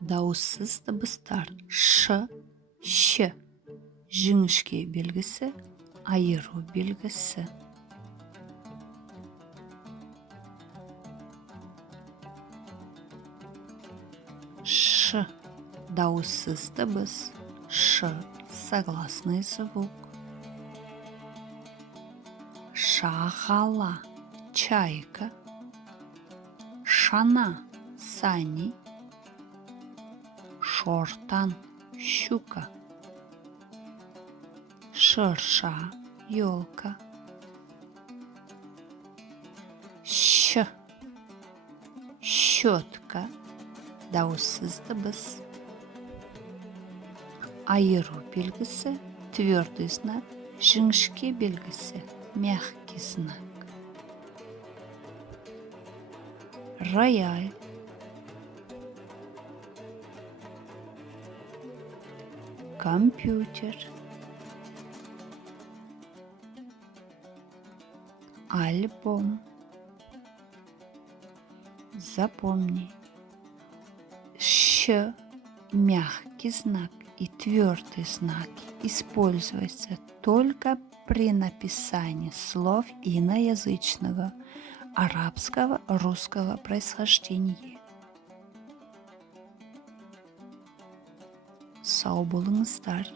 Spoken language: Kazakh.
Дауыссыз дыбыстар ш, щ. Жіңішке белгісі, айыру белгісі. Ш. Дауыссыз дыбыс. Ш. Согласный звук. Шағала. Чайка. Шана. Сани. Шортан. Щука. Шырша. Елка. Щ. Щетка. Дауыссыз дыбыс. Айыру белгісі, твердый знак, жіңішке белгісі, мягкий знак. Рояль. Компьютер. Альбом. Запомни. Щ, мягкий знак и твердый знак используются только при написании слов иноязычного, арабского, русского происхождения. Сау болыңыздар.